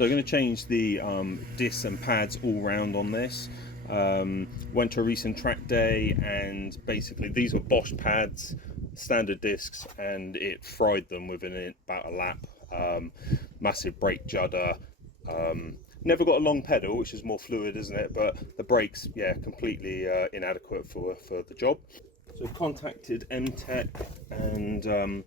So I'm going to change the discs and pads all round on this. Went to a recent track day, and basically these were Bosch pads, standard discs, and it fried them within about a lap. Massive brake judder. Never got a long pedal, which is more fluid, isn't it? But the brakes, yeah, completely inadequate for the job. So contacted MTEC, and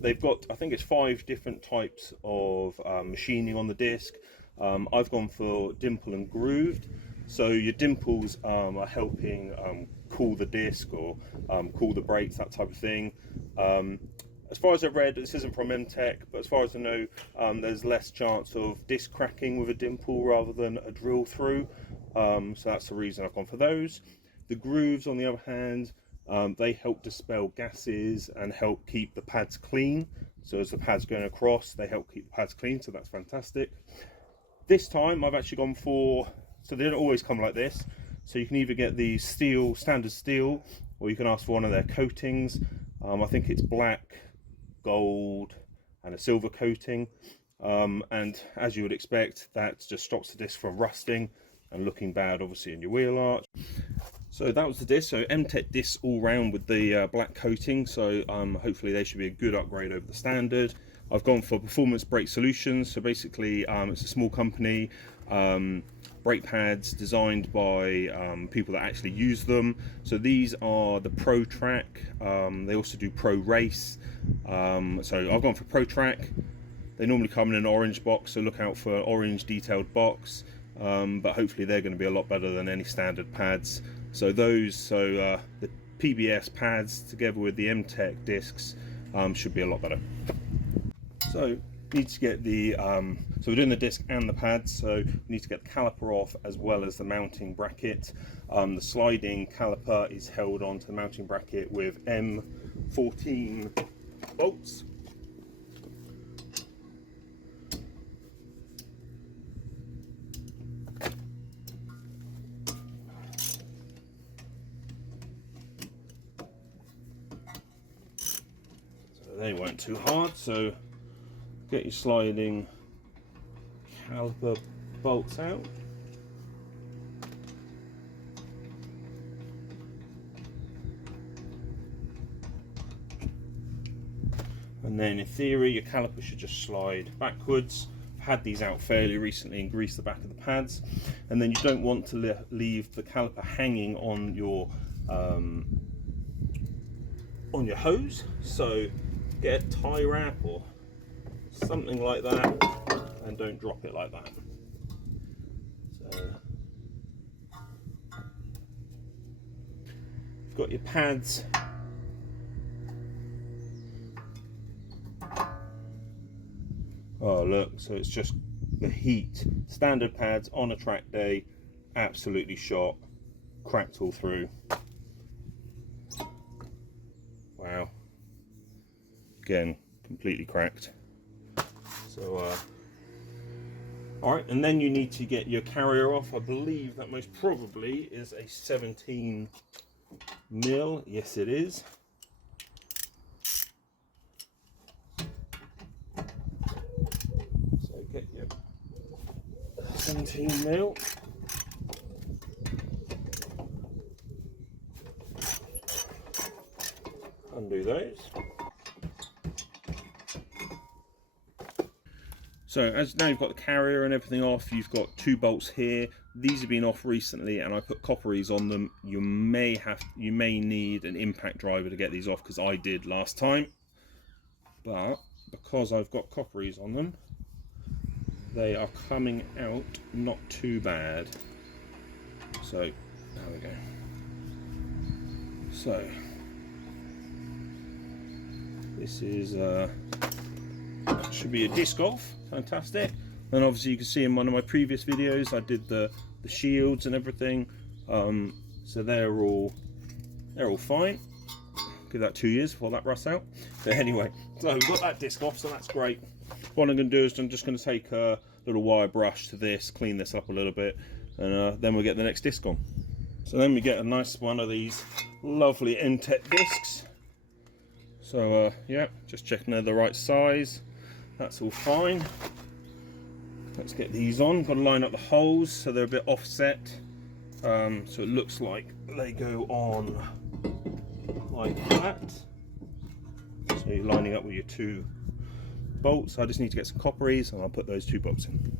they've got I think it's 5 different types of machining on the disc. I've gone for dimple and grooved. So your dimples are helping cool the disc or cool the brakes, that type of thing. As far as I've read, this isn't from MTEC, but as far as I know, there's less chance of disc cracking with a dimple rather than a drill through. So that's the reason I've gone for those. The grooves, on the other hand, they help dispel gases and help keep the pads clean. So as the pads going across, they help keep the pads clean, so that's fantastic. This time I've actually gone for, so they don't always come like this, so you can either get the steel, standard steel, or you can ask for one of their coatings. I think it's black, gold and a silver coating, and as you would expect, that just stops the disc from rusting and looking bad obviously in your wheel arch. So that was the disc. So MTEC discs all round with the black coating, so hopefully they should be a good upgrade over the standard. I've gone for Performance Brake Solutions, so basically it's a small company, brake pads designed by people that actually use them. So these are the Pro Track, they also do Pro Race. So I've gone for Pro Track. They normally come in an orange box, so look out for an orange detailed box, but hopefully they're going to be a lot better than any standard pads. So those, the PBS pads together with the MTEC discs should be a lot better. So need to get the so we're doing the disc and the pads, so we need to get the caliper off as well as the mounting bracket. The sliding caliper is held onto the mounting bracket with M14 bolts. So they weren't too hard, so get your sliding caliper bolts out. And then in theory your caliper should just slide backwards. I've had these out fairly recently and greased the back of the pads. And then you don't want to leave the caliper hanging on your hose. So get a tie wrap or something like that, and don't drop it like that. So you've got your pads. Oh look, so it's just the heat. Standard pads on a track day, absolutely shot, cracked all through. Wow. Again, completely cracked. So alright, and then you need to get your carrier off. I believe that most probably is a 17 mil. Yes it is. So get your 17 mil. Undo those. So as now you've got the carrier and everything off, you've got 2 bolts here. These have been off recently and I put copperies on them. You may need an impact driver to get these off, because I did last time. But because I've got copperies on them, they are coming out not too bad. So there we go. So this is should be a disc off. Fantastic. And obviously you can see in one of my previous videos I did the shields and everything, so they're all fine. Give that 2 years before that rusts out. But anyway, so we've got that disc off, so that's great. What I'm going to do is I'm just going to take a little wire brush to this, clean this up a little bit, and then we'll get the next disc on. So then we get a nice one of these lovely MTEC discs. So yeah, just checking they're the right size. That's all fine. let's get these on. Got to line up the holes so they're a bit offset, so it looks like they go on like that. So you're lining up with your 2 bolts. I just need to get some copperies and I'll put those 2 bolts in.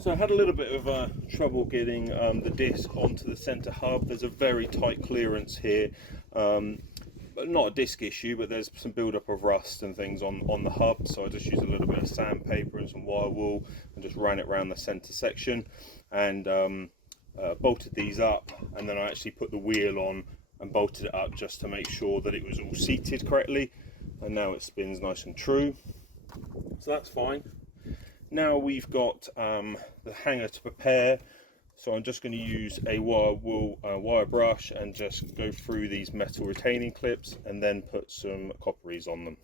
So I had a little bit of trouble getting the disc onto the center hub. There's a very tight clearance here, but not a disc issue, but there's some buildup of rust and things on the hub. So I just used a little bit of sandpaper and some wire wool and just ran it around the center section and bolted these up. And then I actually put the wheel on and bolted it up just to make sure that it was all seated correctly. And now it spins nice and true. So that's fine. Now we've got the hanger to prepare, so I'm just going to use a wire brush and just go through these metal retaining clips and then put some copperies on them.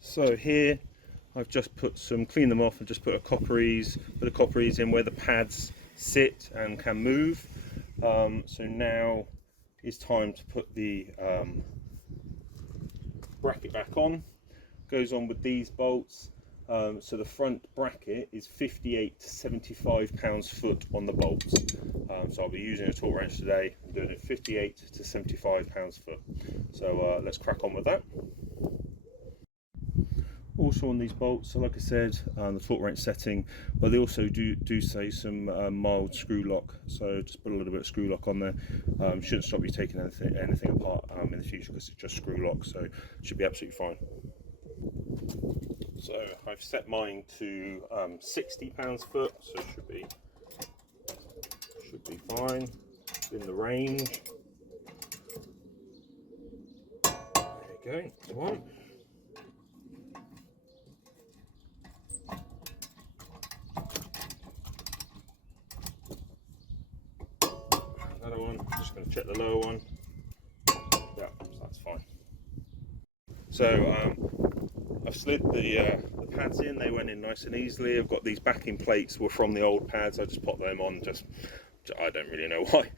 So here I've just cleaned them off and just put the copperies in where the pads sit and can move. So now it's time to put the bracket back on. Goes on with these bolts. So the front bracket is 58 to 75 pounds-foot on the bolts. So I'll be using a torque wrench today. I'm doing it 58 to 75 pounds-foot. So let's crack on with that. Also on these bolts, so like I said, the torque wrench setting, but they also do say some mild screw lock. So just put a little bit of screw lock on there. Shouldn't stop you taking anything apart in the future because it's just screw lock, so it should be absolutely fine. So I've set mine to 60 pounds-foot, so it should be fine. It's in the range. There you go. Come on. Another one. Just going to check the lower one. Yeah, that's fine. So I've slid the pads in. They went in nice and easily. I've got these backing plates were from the old pads. I just popped them on. I don't really know why.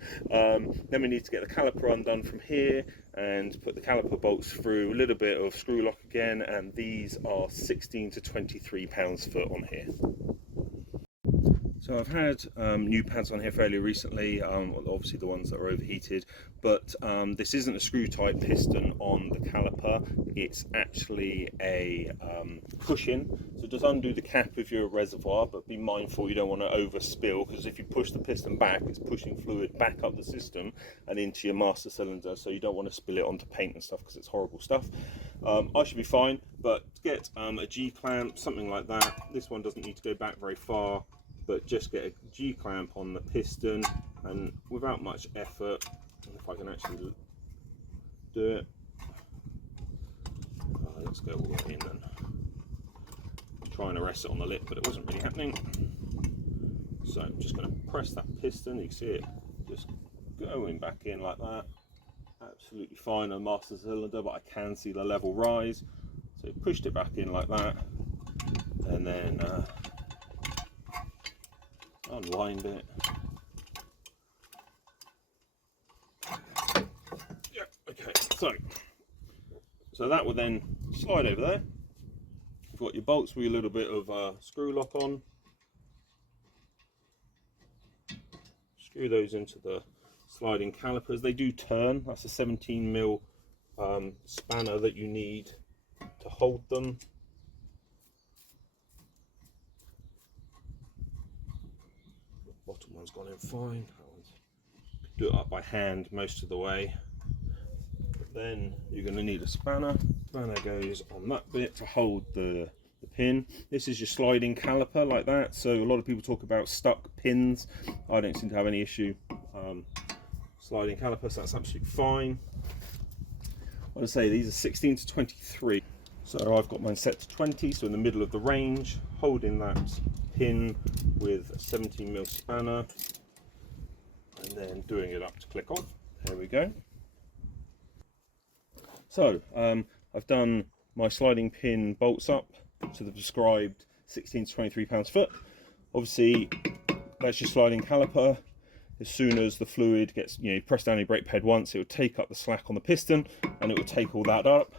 Then we need to get the caliper undone from here and put the caliper bolts through. A little bit of screw lock again, and these are 16 to 23 pounds-foot on here. So I've had new pads on here fairly recently, obviously the ones that are overheated, but this isn't a screw type piston on the caliper, it's actually a push-in. So just undo the cap of your reservoir, but be mindful you don't want to overspill, because if you push the piston back, it's pushing fluid back up the system and into your master cylinder, so you don't want to spill it onto paint and stuff because it's horrible stuff. I should be fine, but get a G-clamp, something like that. This one doesn't need to go back very far, but just get a G-clamp on the piston, and without much effort, if I can actually do it, let's go all the way in then. I'm trying to rest it on the lip, but it wasn't really happening. So I'm just going to press that piston. You can see it just going back in like that. Absolutely fine on master cylinder, but I can see the level rise. So pushed it back in like that, and then unwind it. Yeah, okay, so that will then slide over there. You've got your bolts with a little bit of screw lock on. Screw those into the sliding calipers. They do turn. That's a 17mm spanner that you need to hold them. Bottom one's gone in fine. Do it up by hand most of the way. But then you're going to need a spanner. Spanner goes on that bit to hold the pin. This is your sliding caliper like that. So a lot of people talk about stuck pins. I don't seem to have any issue. Sliding caliper, so that's absolutely fine. What I say, these are 16 to 23. So I've got mine set to 20, so in the middle of the range, holding that pin with a 17mm spanner, and then doing it up to click off. There we go. So I've done my sliding pin bolts up to the prescribed 16 to 23 pounds-foot. Obviously that's your sliding caliper. As soon as the fluid gets, you press down your brake pad once, it will take up the slack on the piston and it will take all that up.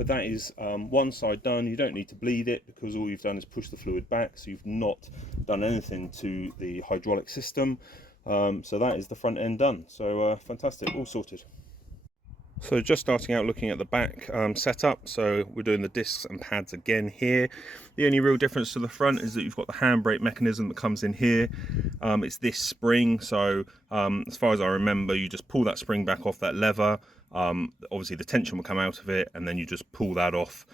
But that is one side done. You don't need to bleed it because all you've done is push the fluid back, so you've not done anything to the hydraulic system. So that is the front end done. So fantastic, all sorted. So just starting out looking at the back setup, so we're doing the discs and pads again here. The only real difference to the front is that you've got the handbrake mechanism that comes in here. It's this spring, so as far as I remember, you just pull that spring back off that lever. Obviously the tension will come out of it, and then you just pull that off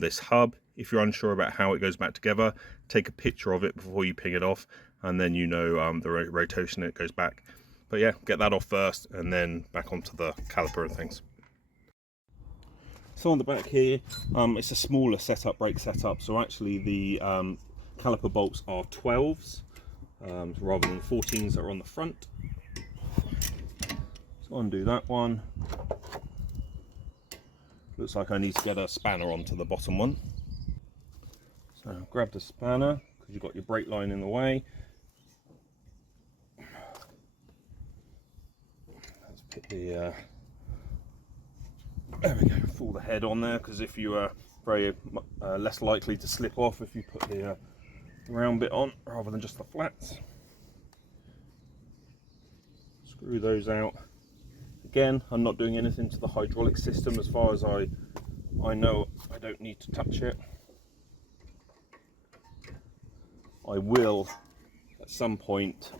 this hub. If you're unsure about how it goes back together, take a picture of it before you ping it off, and then you know the rotation it goes back. But yeah, get that off first and then back onto the caliper and things. So on the back here, it's a smaller setup, brake setup. So actually the caliper bolts are 12s rather than 14s that are on the front. So undo that one. Looks like I need to get a spanner onto the bottom one. So grab the spanner because you've got your brake line in the way. Let's put the there we go, pull the head on there, because if you are very less likely to slip off if you put the round bit on rather than just the flats. Screw those out. Again, I'm not doing anything to the hydraulic system as far as I know. I don't need to touch it. I will at some point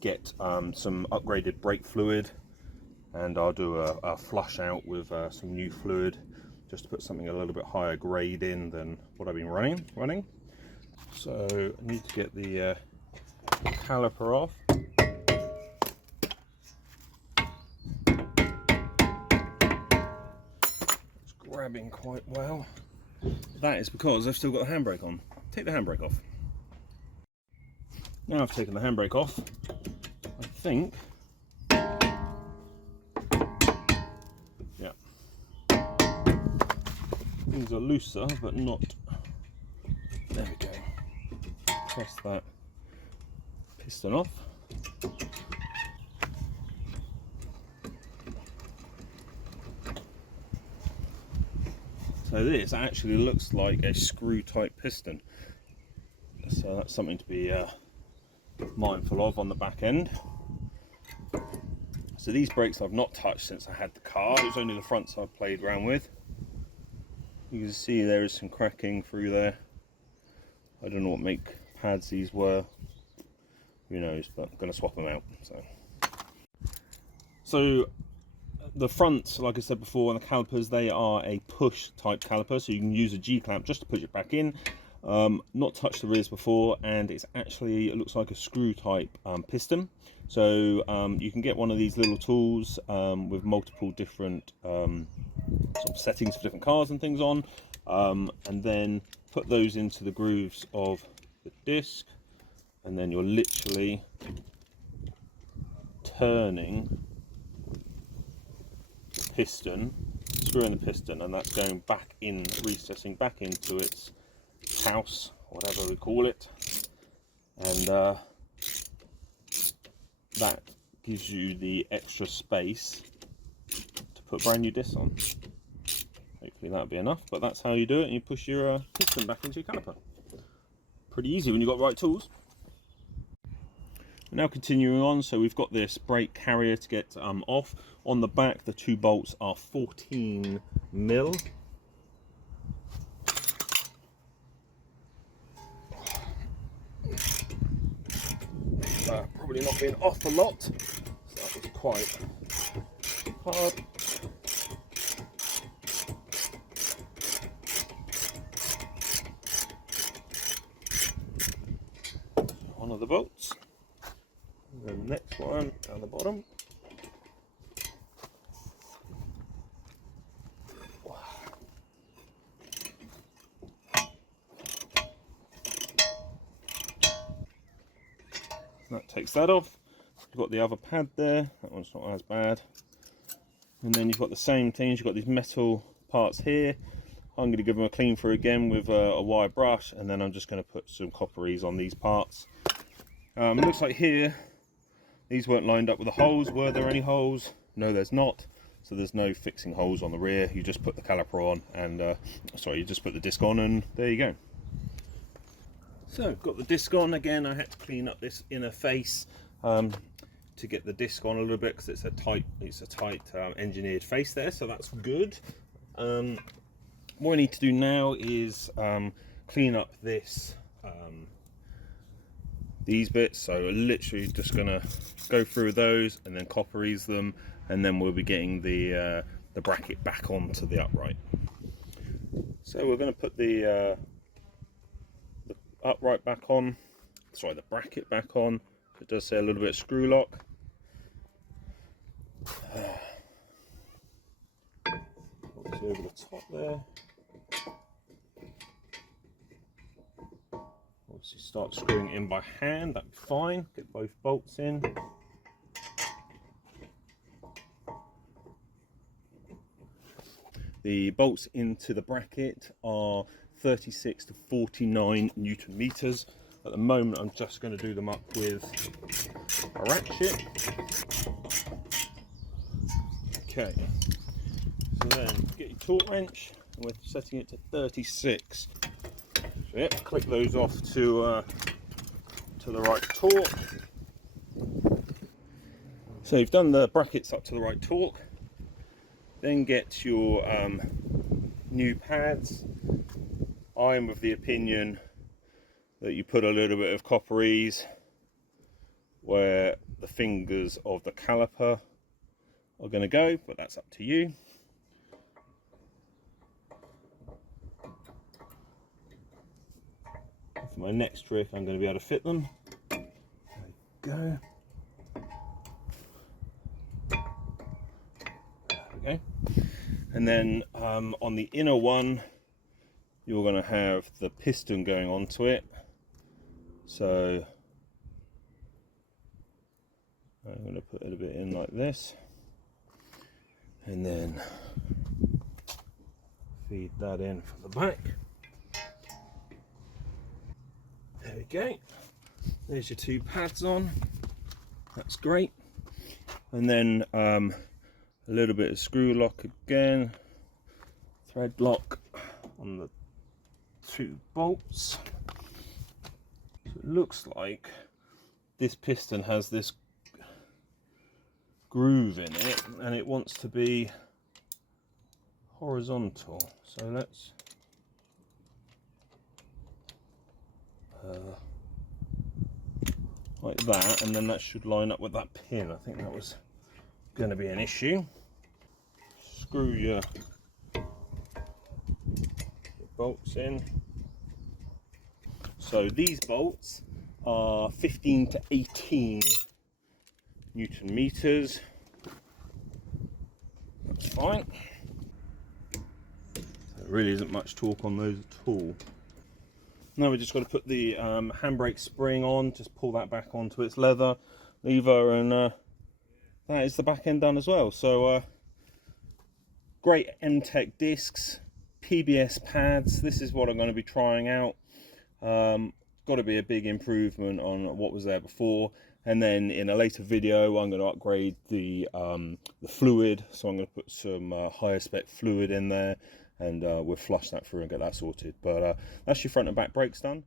get some upgraded brake fluid, and I'll do a flush out with some new fluid just to put something a little bit higher grade in than what I've been running. So I need to get the caliper off. It's grabbing quite well. That is because I've still got the handbrake on. Take the handbrake off. Now I've taken the handbrake off, I think, yeah, things are looser but not, there we go. Press that piston off. So this actually looks like a screw type piston, so that's something to be mindful of on the back end. So these brakes I've not touched since I had the car. It was only the fronts I've played around with. You can see there is some cracking through there. I don't know what make pads these were, who knows, but I'm going to swap them out. So the fronts, like I said before, and the calipers, they are a push type caliper, so you can use a G-clamp just to push it back in. Not touched the rears before, and it's actually, it looks like a screw type piston. So you can get one of these little tools with multiple different sort of settings for different cars and things on, and then put those into the grooves of the disc, and then you're literally turning the piston, screwing the piston, and that's going back in, recessing back into its house, whatever we call it, and that gives you the extra space to put brand new discs on. Hopefully that'll be enough, but that's how you do it, and you push your piston back into your caliper. Pretty easy when you've got the right tools. Now continuing on, so we've got this brake carrier to get off. On the back, the two bolts are 14 mil. Probably not been off a lot, so that was quite hard. One of the bolts, and then the next one down the bottom. That takes that off. You've got the other pad there, that one's not as bad. And then you've got the same things, you've got these metal parts here. I'm going to give them a clean through again with a wire brush, and then I'm just going to put some copperies on these parts. It looks like here, these weren't lined up with the holes. Were there any holes? No, there's not. so there's no fixing holes on the rear. You just put the caliper on and you just put the disc on, and there you go. So got the disc on again. I had to clean up this inner face to get the disc on a little bit, because it's a tight engineered face there, so that's good. What I need to do now is clean up these bits. So literally just gonna go through those and then copper-ease them, and then we'll be getting the bracket back onto the upright. So we're going to put the upright back on, the bracket back on. It does say a little bit of screw lock. Obviously over the top there. Obviously start screwing in by hand, that'd be fine. Get both bolts in. The bolts into the bracket are 36 to 49 Newton meters. At the moment I'm just going to do them up with a ratchet. Okay, so then get your torque wrench, and we're setting it to 36. So yeah, click those off to the right torque. So you've done the brackets up to the right torque. Then get your new pads. I'm of the opinion that you put a little bit of copper-ease where the fingers of the caliper are going to go, but that's up to you. For my next trick, I'm going to be able to fit them. There we go. There we go. And then on the inner one, you're going to have the piston going onto it. So I'm going to put a little bit in like this, and then feed that in from the back. There we go. There's your two pads on. That's great. And then a little bit of screw lock again, thread lock on the two bolts. So it looks like this piston has this groove in it, and it wants to be horizontal. So let's like that, and then that should line up with that pin. I think that was going to be an issue. Screw your bolts in. So these bolts are 15 to 18 Newton meters. That's fine. There really isn't much torque on those at all. Now we just got to put the handbrake spring on, just pull that back onto its lever, and that is the back end done as well. So great MTEC discs, PBS pads. This is what I'm going to be trying out. Got to be a big improvement on what was there before. And then in a later video, I'm going to upgrade the fluid. So I'm going to put some higher spec fluid in there, and we'll flush that through and get that sorted. But that's your front and back brakes done.